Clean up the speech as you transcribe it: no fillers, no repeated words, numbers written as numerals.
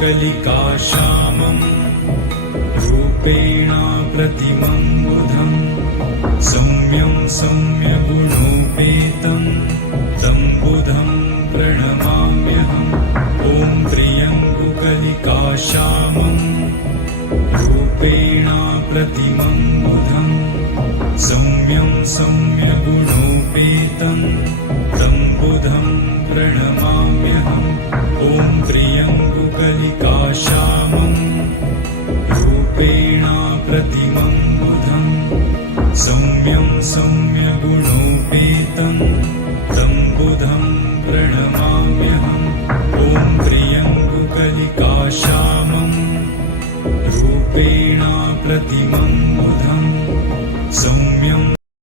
कलिकाश्यामम् रूपेण प्रतिमं बुधम् सौम्यं सौम्यगुणोपेतं तं बुधं प्रणमाम्यहम् ॐ त्र्यम्बकलिकाश्यामम् रूपेण प्रतिमं बुधम् सौम्यं सौम्यगुणोपेतं तं बुधं प्रणमाम्यहम् ॐ त्र्यम्बकलिकाश्यामम् रूपेण प्रतिमं बुधम् सौम्यं सौम्यगुणोपेतं तं बुधं प्रणमाम्यहम् ॐ त्र्यम्बकलिकाश्यामम् रूपेण प्रतिमं बुधम् सौम्यं